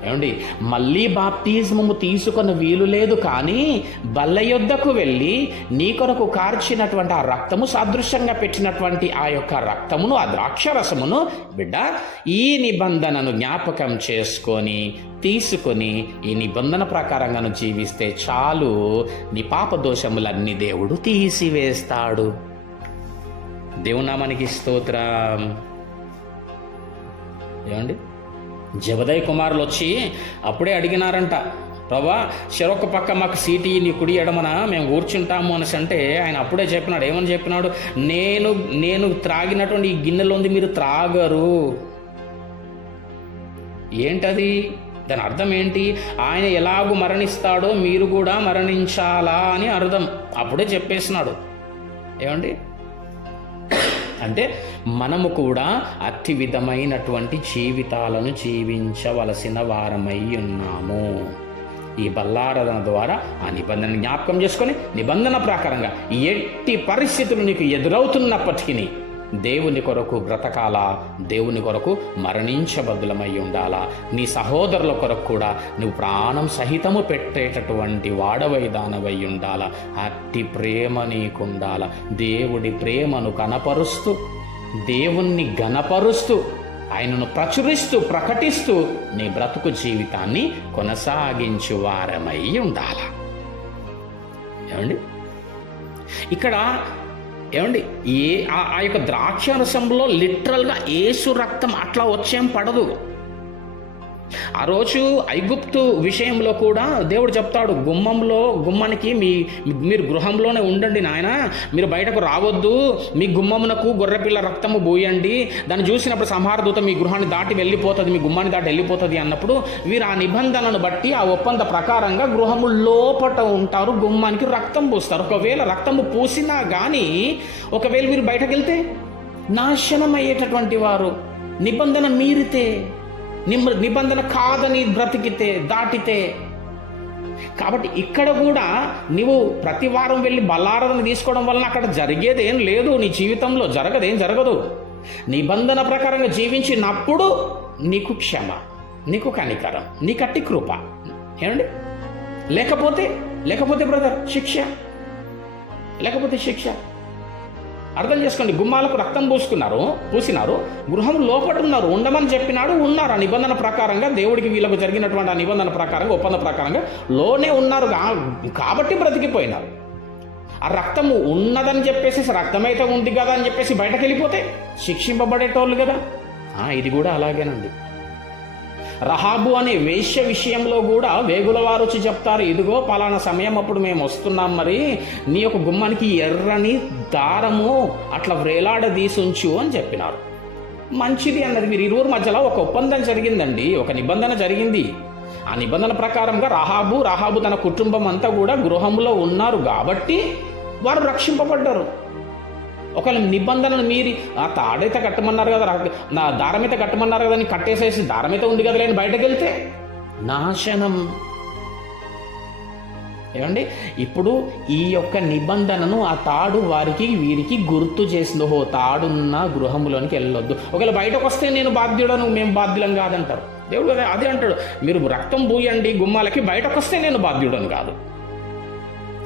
ఏమండి, మళ్ళీ బాప్టిజము తీసుకున్న వీలు లేదు, కానీ బల్ల యొద్దకు వెళ్ళి నీ కొరకు కార్చినటువంటి ఆ రక్తము, సాదృశ్యంగా పెట్టినటువంటి ఆ యొక్క రక్తమును, ఆ ద్రాక్షరసమును బిడ్డ ఈ నిబంధనను జ్ఞాపకం చేసుకొని తీసుకొని ఈ నిబంధన ప్రకారంగాను జీవిస్తే చాలు, నీ పాప దోషములన్నీ దేవుడు తీసివేస్తాడు. దేవునామానికి స్తోత్రం. ఏమండి, జబదయి కుమారులు వచ్చి అప్పుడే అడిగినారంట, ప్రభా చెరొక పక్క మాకు సీటీ నీ కుడి ఎడమన మేము కూర్చుంటాము అనేసి అంటే ఆయన అప్పుడే చెప్పినాడు. ఏమని చెప్పినాడు? నేను త్రాగినటువంటి ఈ గిన్నెలోంది మీరు త్రాగరు. ఏంటది? దాని అర్థం ఏంటి? ఆయన ఎలాగూ మరణిస్తాడో మీరు కూడా మరణించాలా అని అర్థం. అప్పుడే చెప్పేసినాడు. ఏమండి, అంటే మనము కూడా అతి విధమైనటువంటి జీవితాలను జీవించవలసిన వారమై ఉన్నాము. ఈ బల్లారాధన ద్వారా ఆ నిబంధన జ్ఞాపకం చేసుకొని నిబంధన ప్రకారంగా ఎట్టి పరిస్థితులు నీకు ఎదురవుతున్నప్పటికీ దేవుని కొరకు బ్రతకాలా, దేవుని కొరకు మరణించబద్దులమై ఉండాలా, నీ సహోదరుల కొరకు కూడా నువ్వు ప్రాణం సహితము పెట్టేటటువంటి వాడవై దానవై ఉండాలా. అట్టి ప్రేమ నీకుండాలా. దేవుడి ప్రేమను కనపరుస్తూ, దేవుణ్ణి ఘనపరుస్తూ, ఆయనను ప్రచురిస్తూ, ప్రకటిస్తూ నీ బ్రతుకు జీవితాన్ని కొనసాగించు వారమై ఉండాలా. ఏమండి, ఇక్కడ ఏమండి ఆ యొక్క ద్రాక్షరసంలో లిటరల్గా యేసు రక్తం అట్లా వచ్చేం పడదు. ఆ రోజు ఐగుప్తు విషయంలో కూడా దేవుడు చెప్తాడు, గుమ్మానికి మీరు గృహంలోనే ఉండండి నాయన, మీరు బయటకు రావద్దు, మీ గుమ్మమునకు గొర్రెపిల్ల రక్తము పోయండి, దాన్ని చూసినప్పుడు సంహారదూత మీ గృహాన్ని దాటి వెళ్ళిపోతుంది, మీ గుమ్మాన్ని దాటి వెళ్ళిపోతుంది అన్నప్పుడు వీరు ఆ నిబంధనను బట్టి ఆ ఒప్పంద ప్రకారంగా గృహము లోపట ఉంటారు, గుమ్మానికి రక్తం పూస్తారు. ఒకవేళ రక్తము పూసినా కానీ ఒకవేళ వీరు బయటకు వెళ్తే నాశనం అయ్యేటటువంటి వారు, నిబంధన మీరితే, నిబంధన కాదని బ్రతికితే, దాటితే. కాబట్టి ఇక్కడ కూడా నువ్వు ప్రతి వారం వెళ్ళి బల్లారాధన తీసుకోవడం వలన అక్కడ జరిగేది ఏం లేదు, నీ జీవితంలో జరగదు. నిబంధన ప్రకారంగా జీవించినప్పుడు నీకు క్షమ, నీకు కనికరం, నీ కట్టి కృప. ఏమండి, లేకపోతే బ్రదర్ శిక్ష. అర్థం చేసుకోండి. గుమ్మాలకు రక్తం పూసినారు, గృహం లోపట ఉన్నారు, ఉండమని చెప్పినాడు, ఉన్నారు. ఆ నిబంధన ప్రకారంగా దేవుడికి వీళ్ళకు జరిగినటువంటి ఆ నిబంధన ప్రకారంగా, ఒప్పంద ప్రకారంగా లోనే ఉన్నారు కాబట్టి బ్రతికిపోయినారు. ఆ రక్తము ఉన్నదని చెప్పేసి, రక్తమైతే ఉంది కదా అని చెప్పేసి బయటకు వెళ్ళిపోతే శిక్షింపబడేటోళ్ళు కదా. ఇది కూడా అలాగేనండి. రహాబు అనే వేశ్య విషయంలో కూడా వేగుల వారు వచ్చి చెప్తారు, ఇదిగో పలానా సమయం అప్పుడు మేము వస్తున్నాం, మరి నీ యొక్క గుమ్మానికి ఎర్రని దారము అట్లా వ్రేలాడదీసుంచు అని చెప్పినారు. మంచిది అన్నది. వీరి ఇరువురు మధ్యలో ఒక ఒప్పందం జరిగిందండి, ఒక నిబంధన జరిగింది. ఆ నిబంధన ప్రకారంగా రహాబు తన కుటుంబం అంతా కూడా గృహంలో ఉన్నారు కాబట్టి వారు రక్షింపబడ్డారు. ఒకవేళ నిబంధనలు మీరి ఆ తాడైతే కట్టమన్నారు కదా, నా దారమైతే కట్టమన్నారు కదా అని కట్టేసేసి దారమైతే ఉంది కదా లేని బయటకు వెళ్తే నాశనం. ఏమండి, ఇప్పుడు ఈ యొక్క నిబంధనను ఆ తాడు వీరికి గుర్తు చేసింది. ఓహో, తాడున్న గృహంలోనికి వెళ్ళొద్దు. ఒకవేళ బయటకు వస్తే నేను బాధ్యుడను, మేము బాధ్యులం కాదంటారు. దేవుడు అదే అంటాడు, మీరు రక్తం పూయండి గుమ్మాలకి, బయటకు వస్తే నేను బాధ్యుడను కాదు.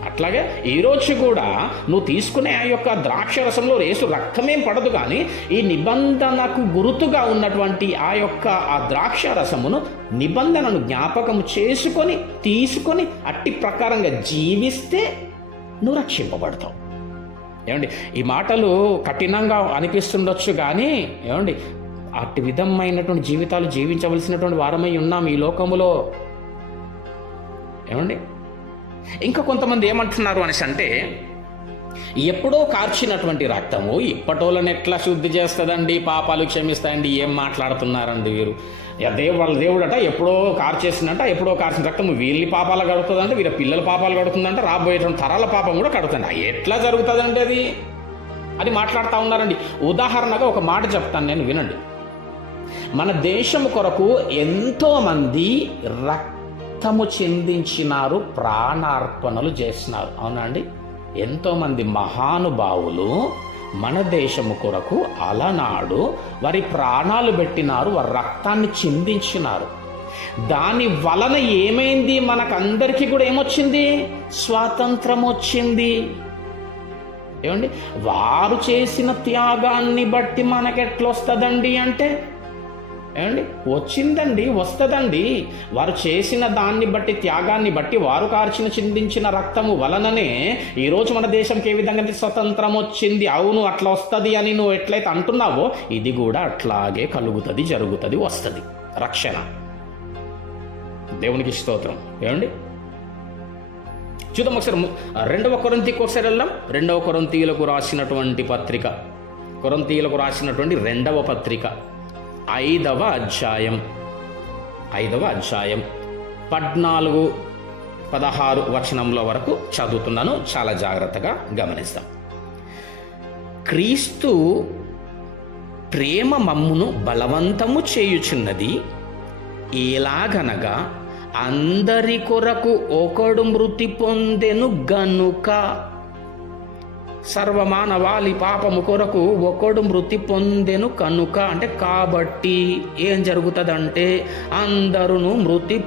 అట్లాగే ఈరోజు కూడా నువ్వు తీసుకునే ఆ యొక్క ద్రాక్షరసంలో యేసు రక్తమేం పడదు, కానీ ఈ నిబంధనకు గుర్తుగా ఉన్నటువంటి ఆ ద్రాక్షరసమును, నిబంధనను జ్ఞాపకం చేసుకొని తీసుకొని అట్టి ప్రకారంగా జీవిస్తే నువ్వు రక్షింపబడతావు. ఏమండి, ఈ మాటలు కఠినంగా అనిపిస్తుండొచ్చు, కానీ ఏమండి అట్టి విధమైనటువంటి జీవితాలు జీవించవలసినటువంటి వారమై ఉన్నాం ఈ లోకములో. ఏమండి, ఇంకా కొంతమంది ఏమంటున్నారు అనేసి అంటే, ఎప్పుడో కార్చినటువంటి రక్తము ఇప్పటోళ్ళని ఎట్లా శుద్ధి చేస్తుందండి, పాపాలు క్షమిస్తాయండి, ఏం మాట్లాడుతున్నారండి వీరు? వాళ్ళ దేవుడట ఎప్పుడో కార్చేసినట్ట, ఎప్పుడో కార్చిన రక్తం వీళ్ళ పాపాలు కడుతుందంటే, వీళ్ళ పిల్లల పాపాలు కడుతుందంటే, రాబోయేటువంటి తరాల పాపం కూడా కడుతుంది. ఎట్లా జరుగుతుందండి అది మాట్లాడుతూ ఉన్నారండి. ఉదాహరణగా ఒక మాట చెప్తాను నేను, వినండి. మన దేశం కొరకు ఎంతోమంది రక్తము చెందించినారు, ప్రాణార్పణలు చేసినారు. అవునండి, ఎంతోమంది మహానుభావులు మన దేశము కొరకు అలనాడు వారి ప్రాణాలు పెట్టినారు, వారి రక్తాన్ని చిందించినారు. దాని వలన ఏమైంది? మనకందరికీ కూడా ఏమొచ్చింది? స్వాతంత్రం వచ్చింది. ఏమండి, వారు చేసిన త్యాగాన్ని బట్టి మనకెట్లొస్తుందండి అంటే, ఏమండి, వచ్చిందండి, వస్తుందండి. వారు చేసిన దాన్ని బట్టి, త్యాగాన్ని బట్టి, వారు కార్చిన చిందించిన రక్తము వలననే ఈరోజు మన దేశంకి ఏ విధంగా స్వతంత్రం వచ్చింది. అవును, అట్లా వస్తుంది అని నువ్వు ఎట్లయితే అంటున్నావో, ఇది కూడా అట్లాగే కలుగుతుంది, జరుగుతుంది, వస్తుంది రక్షణ. దేవునికి స్తోత్రం. ఏమండి, చూద్దాం ఒకసారి 2వ కొరింథీకి ఒకసారి వెళ్దాం. 2వ కొరింథీయులకు రాసినటువంటి పత్రిక, కొరింథీయులకు రాసినటువంటి 2వ పత్రిక 5వ అధ్యాయం 14-16 వచనంలో వరకు చదువుతున్నాను. చాలా జాగ్రత్తగా గమనిస్తాం. క్రీస్తు ప్రేమ మమ్మును బలవంతము చేయుచున్నది, ఎలాగనగా అందరి కొరకు ఒకడు మృతి పొందెను గనుక. సర్వమానవాళి పాపము కొరకు ఒకడు మృతి పొందెను కనుక అంటే, కాబట్టి ఏం జరుగుతుందంటే, అందరూ మృతి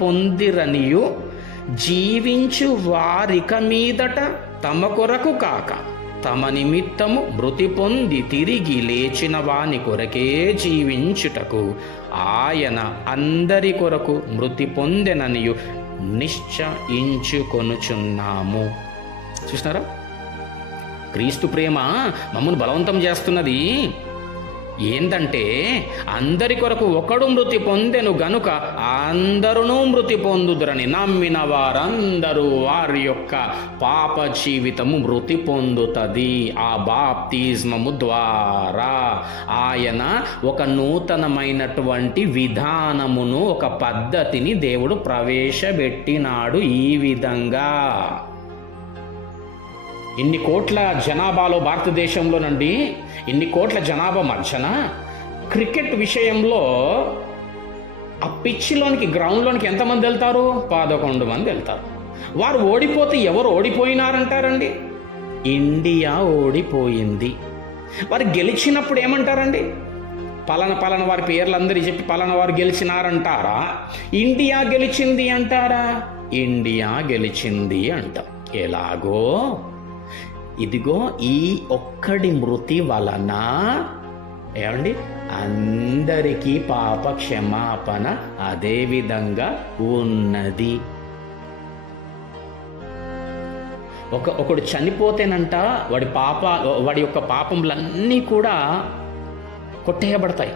పొందిరనియు జీవించు వారిక మీదట తమ కొరకు కాక తమ నిమిత్తము మృతి పొంది తిరిగి లేచిన వాని కొరకే జీవించుటకు ఆయన అందరి కొరకు మృతి పొందెననియు నిశ్చయించుకొనుచున్నాము. చూసినారా? క్రీస్తు ప్రేమ మమ్మల్ని బలవంతం చేస్తున్నది ఏందంటే, అందరి కొరకు ఒకడు మృతి పొందెను గనుక అందరూ మృతి పొందుదురని. నమ్మిన వారందరూ వారి యొక్క పాప జీవితము మృతి పొందుతుంది. ఆ బాప్తిస్మము ద్వారా ఆయన ఒక నూతనమైనటువంటి విధానమును, ఒక పద్ధతిని దేవుడు ప్రవేశపెట్టినాడు. ఈ విధంగా ఇన్ని కోట్ల జనాభాలో, భారతదేశంలోనండి ఇన్ని కోట్ల జనాభా మధ్యన క్రికెట్ విషయంలో ఆ పిచ్చిలోనికి, గ్రౌండ్లోనికి ఎంతమంది వెళ్తారు? 11 మంది వెళ్తారు. వారు ఓడిపోతే ఎవరు ఓడిపోయినారంటారండి? ఇండియా ఓడిపోయింది. వారు గెలిచినప్పుడు ఏమంటారండి? పలానా వారి పేర్లందరూ చెప్పి పలానా వారు గెలిచినారంటారా? ఇండియా గెలిచింది అంటారా? ఇండియా గెలిచింది అంటాం. ఎలాగో ఇదిగో ఈ ఒక్కడి మృతి వలన ఏమండి అందరికీ పాప క్షమాపణ అదే విధంగా ఉన్నది. ఒకడు చనిపోతేనంట వాడి యొక్క పాపములన్నీ కూడా కొట్టేయబడతాయి.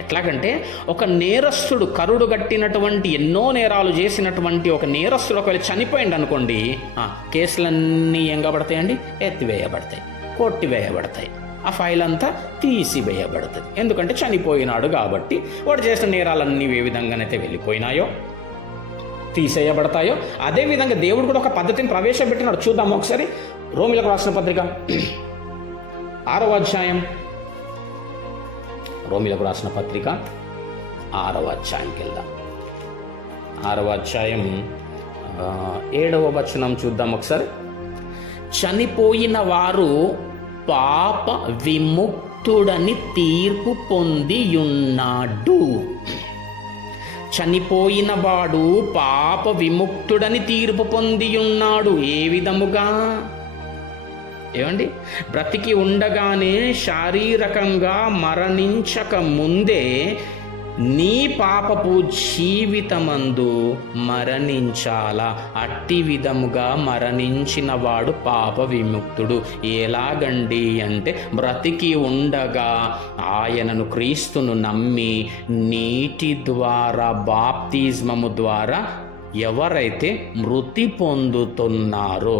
ఎట్లాగంటే, ఒక నేరస్తుడు, కరుడు గట్టినటువంటి ఎన్నో నేరాలు చేసినటువంటి ఒక నేరస్తుడు ఒకవేళ చనిపోయింది అనుకోండి, కేసులన్నీ ఎంగబడతాయండి, ఎత్తివేయబడతాయి, కొట్టివేయబడతాయి, ఆ ఫైల్ అంతా తీసివేయబడుతుంది. ఎందుకంటే చనిపోయినాడు కాబట్టి. వాడు చేసిన నేరాలన్నీ ఏ విధంగానైతే వెళ్ళిపోయినాయో, తీసేయబడతాయో, అదేవిధంగా దేవుడు కూడా ఒక పద్ధతిని ప్రవేశపెట్టినాడు. చూద్దాము ఒకసారి. రోమిలకు రాసిన పత్రిక 6వ అధ్యాయం, రోమిలకు రాసిన పత్రిక 6వ అధ్యాయంకి వెళ్దాం. 6వ అధ్యాయం 7వ వచనం చూద్దాం ఒకసారి. చనిపోయిన వారు పాప విముక్తుడని తీర్పు పొందియున్నాడు. చనిపోయిన వాడు పాప విముక్తుడని తీర్పు పొందియున్నాడు. ఏ విధముగా? ఏమండి, బ్రతికి ఉండగానే శారీరకంగా మరణించక ముందే నీ పాపపు జీవితమందు మరణించాలా. అట్టి విధముగా మరణించిన వాడు పాప విముక్తుడు. ఎలాగండి అంటే, బ్రతికి ఉండగా ఆయనను, క్రీస్తును నమ్మి నీటి ద్వారా, బాప్తిస్మము ద్వారా ఎవరైతే మృతి పొందుతున్నారో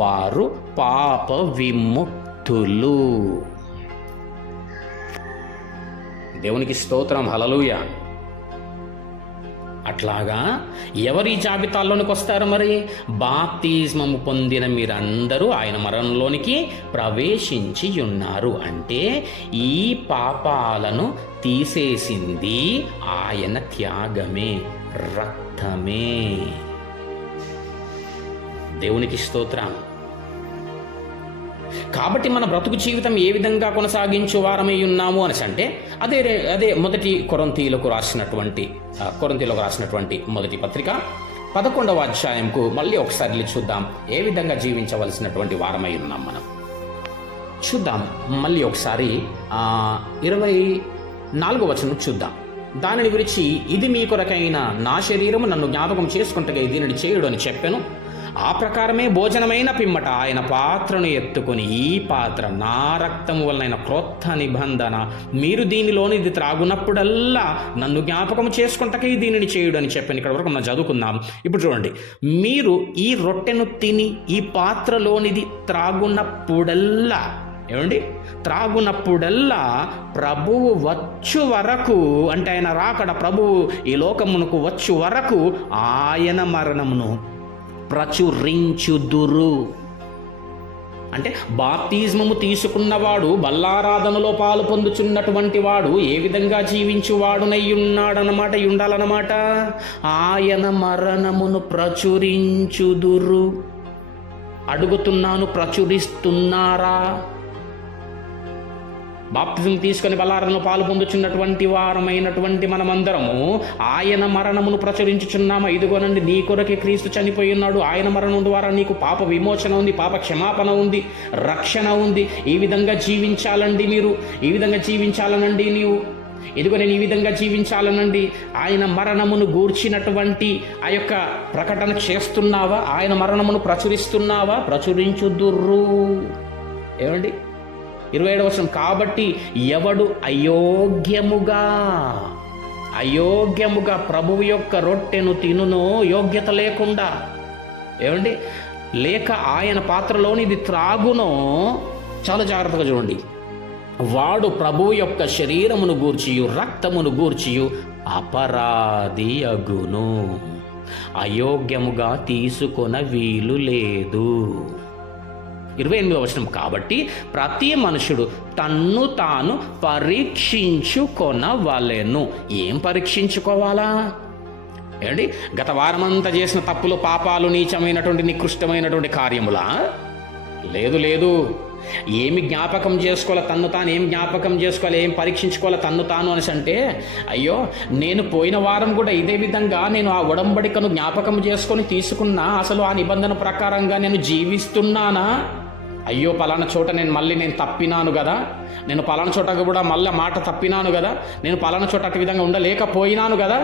వారు పాప విముక్తులు. దేవునికి స్తోత్రం, హల్లెలూయా. అట్లాగా ఎవరి జాబితాల్లోనికి వస్తారు? మరి బాప్తిస్మము పొందిన మీరందరూ ఆయన మరణంలోనికి ప్రవేశించి ఉన్నారు. అంటే ఈ పాపాలను తీసేసింది ఆయన త్యాగమే, రక్తమే. దేవునికి స్తోత్రం. కాబట్టి మన బ్రతుకు జీవితం ఏ విధంగా కొనసాగించు వారమై ఉన్నాము అని అంటే అదే మొదటి కొరింథీయులకు రాసినటువంటి మొదటి పత్రిక 11వ అధ్యాయంకు మళ్ళీ ఒకసారి చూద్దాం. ఏ విధంగా జీవించవలసినటువంటి వారమై ఉన్నాం మనం చూద్దాం. మళ్ళీ ఒకసారి 24వ వచనం చూద్దాం. దానిని గురించి, ఇది మీ కొరకైన నా శరీరము నన్ను జ్ఞాపకం చేసుకుంటగా దీనిని చేయుడు అని చెప్పాను. ఆ ప్రకారమే భోజనమైన పిమ్మట ఆయన పాత్రను ఎత్తుకొని, ఈ పాత్ర నా రక్తము వలన క్రొత్త నిబంధన, మీరు దీనిలోనిది త్రాగునప్పుడల్లా నన్ను జ్ఞాపకం చేసుకుంటకే దీనిని చేయుడు అని చెప్పాను. ఇక్కడ వరకు మనం చదువుకుందాం. ఇప్పుడు చూడండి, మీరు ఈ రొట్టెను తిని ఈ పాత్రలోనిది త్రాగునప్పుడల్లా, త్రాగునప్పుడల్లా ప్రభువు వచ్చు వరకు, అంటే ఆయన రాకడ, ప్రభువు ఈ లోకమునకు వచ్చు వరకు ఆయన మరణమును ప్రచురించుదురు. అంటే బాప్తిస్మము తీసుకున్నవాడు, బల్లారాధనలో పాలు పొందుచున్నటువంటి వాడు ఏ విధంగా జీవించువాడునై ఉండాలన్నమాట. ఆయన మరణమును ప్రచురించుదురు. అడుగుతున్నాను, ప్రచురిస్తున్నారా? బాప్తిజం తీసుకొని బల్లారాధనలో పాలు పొందుచున్నటువంటి వారమైనటువంటి మనమందరము ఆయన మరణమును ప్రచురించుచున్నామా? ఇదిగోనండి, నీ కొరకే క్రీస్తు చనిపోయి ఉన్నాడు. ఆయన మరణం ద్వారా నీకు పాప విమోచన ఉంది, పాప క్షమాపణ ఉంది, రక్షణ ఉంది. ఈ విధంగా జీవించాలండి మీరు, ఈ విధంగా జీవించాలనండి నీవు. ఇదిగో నేను ఈ విధంగా జీవించాలనండి. ఆయన మరణమును గూర్చినటువంటి ఆ యొక్క ప్రకటన చేస్తున్నావా? ఆయన మరణమును ప్రచురిస్తున్నావా? ప్రచురించుదుర్రు. 27వ వచనం, కాబట్టి ఎవడు అయోగ్యముగా ప్రభువు యొక్క రొట్టెను తినునో, యోగ్యత లేకుండా, లేక ఆయన పాత్రలోని ఇది త్రాగునో, చాలా జాగ్రత్తగా చూడండి, వాడు ప్రభువు యొక్క శరీరమును గూర్చియు రక్తమును గూర్చియు అపరాధి అగును. అయోగ్యముగా తీసుకొన వీలు లేదు. 28వ వచనం, కాబట్టి ప్రతి మనుషుడు తన్ను తాను పరీక్షించుకొనవలెను. ఏం పరీక్షించుకోవాలా? గత వారమంతా చేసిన తప్పులు, పాపాలు, నీచమైనటువంటి నికృష్టమైనటువంటి కార్యములా? లేదు. ఏమి జ్ఞాపకం చేసుకోవాలి? తన్ను తాను ఏం జ్ఞాపకం చేసుకోవాలి, ఏం పరీక్షించుకోవాలి తన్ను తాను అనేసి అంటే, అయ్యో నేను పోయిన వారం కూడా ఇదే విధంగా నేను ఆ ఉడంబడికను జ్ఞాపకం చేసుకొని తీసుకున్నా, అసలు ఆ నిబంధన ప్రకారంగా నేను జీవిస్తున్నానా? అయ్యో పలానా చోట నేను తప్పినాను కదా, నేను పలానా చోట కూడా మళ్ళీ మాట తప్పినాను కదా, నేను పలానా చోట అటు విధంగా ఉండలేకపోయినాను కదా,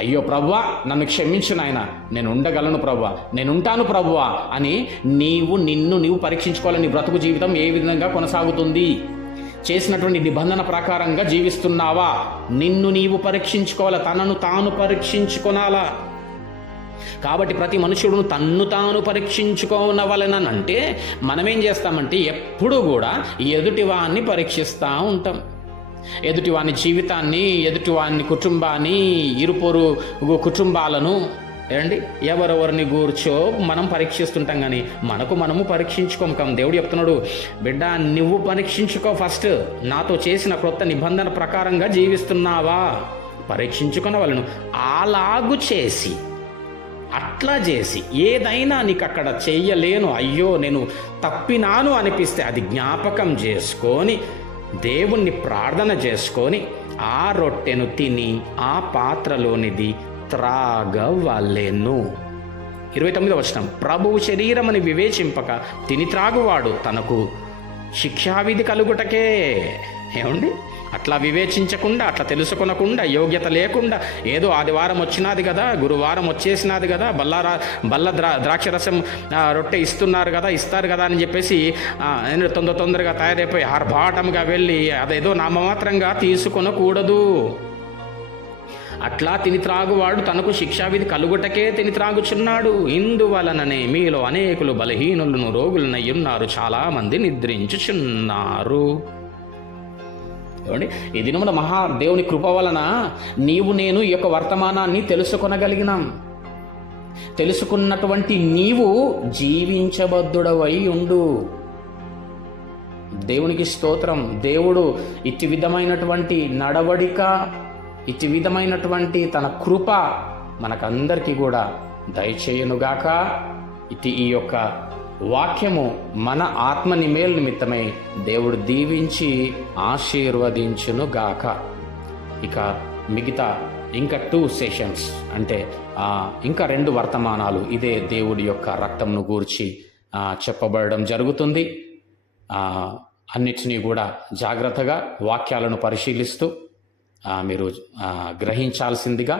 అయ్యో ప్రభువా నన్ను క్షమించు నాయన, నేను ఉండగలను ప్రభువా, నేను ఉంటాను ప్రభువా అని నిన్ను పరీక్షించుకోవాలి. నీ బ్రతుకు జీవితం ఏ విధంగా కొనసాగుతుంది? చేసినటువంటి నిబంధన ప్రకారంగా జీవిస్తున్నావా? నిన్ను నీవు పరీక్షించుకోవాలా, తనను తాను పరీక్షించుకోనాలా. కాబట్టి ప్రతి మనుషుడును తన్ను తాను పరీక్షించుకోనవలనంటే మనమేం చేస్తామంటే ఎప్పుడు కూడా ఎదుటివాన్ని పరీక్షిస్తూ ఉంటాం. ఎదుటివాని జీవితాన్ని, ఎదుటివాని కుటుంబాన్ని, ఇరుపొరు కుటుంబాలను ఎవరెవరిని గూర్చో మనం పరీక్షిస్తుంటాం, కానీ మనము పరీక్షించుకోం. దేవుడు చెప్తున్నాడు, బిడ్డ నువ్వు పరీక్షించుకో ఫస్ట్. నాతో చేసిన క్రొత్త నిబంధన ప్రకారంగా జీవిస్తున్నావా? పరీక్షించుకొనవలను. అట్లా చేసి ఏదైనా నీకు అక్కడ చెయ్యలేను, అయ్యో నేను తప్పినాను అనిపిస్తే అది జ్ఞాపకం చేసుకొని దేవుణ్ణి ప్రార్థన చేసుకొని ఆ రొట్టెను తిని ఆ పాత్రలోనిది త్రాగవలెను. 29వ వచనం, ప్రభువు శరీరమని వివేచింపక తిని త్రాగువాడు తనకు శిక్షావిధి కలుగుటకే. అట్లా వివేచించకుండా, అట్లా తెలుసుకొనకుండా, యోగ్యత లేకుండా, ఏదో ఆదివారం వచ్చినది కదా, గురువారం వచ్చేసినది కదా, బల్ల ద్రాక్షరసం రొట్టె ఇస్తారు కదా అని చెప్పేసి తొందరగా తయారైపోయి ఆర్భాటంగా వెళ్ళి అదేదో నామమాత్రంగా తీసుకొనకూడదు. అట్లా తిని త్రాగువాడు తనకు శిక్షావిధి కలుగుటకే తిని త్రాగుచున్నాడు. ఇందువలననే మీలో అనేకులు బలహీనులను రోగులనై ఉన్నారు, చాలామంది నిద్రించుచున్నారు. ఏమండి, ఈ దినమున దేవుని కృప వలన నీవు నేను ఈ యొక్క వర్తమానాన్ని తెలుసుకొనగలిగినాం. తెలుసుకున్నటువంటి నీవు జీవించబద్ధుడవై ఉండు. దేవునికి స్తోత్రం. దేవుడు ఇట్టి విధమైనటువంటి నడవడిక, ఇట్టి విధమైనటువంటి తన కృప మనకందరికీ కూడా దయచేయునుగాక. ఈ యొక్క వాక్యము మన ఆత్మ నిమేలు నిమిత్తమై దేవుడు దీవించి ఆశీర్వదించునుగాక. ఇక మిగతా ఇంకా 2 సెషన్స్ అంటే ఇంకా 2 వర్తమానాలు ఇదే దేవుడి యొక్క రక్తంను గూర్చి చెప్పబడడం జరుగుతుంది. అన్నిటినీ కూడా జాగ్రత్తగా వాక్యాలను పరిశీలిస్తూ మీరు గ్రహించాల్సిందిగా,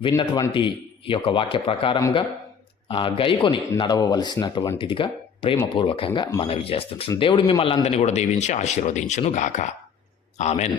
విన్నటువంటి ఈ యొక్క వాక్య ప్రకారంగా గైకొని నడవవలసినటువంటిదిగా ప్రేమపూర్వకంగా మనవి చేస్తున్నాం. దేవుడు మిమ్మల్ని అందరినీ కూడా దీవించి ఆశీర్వదించును గాక. ఆమెన్.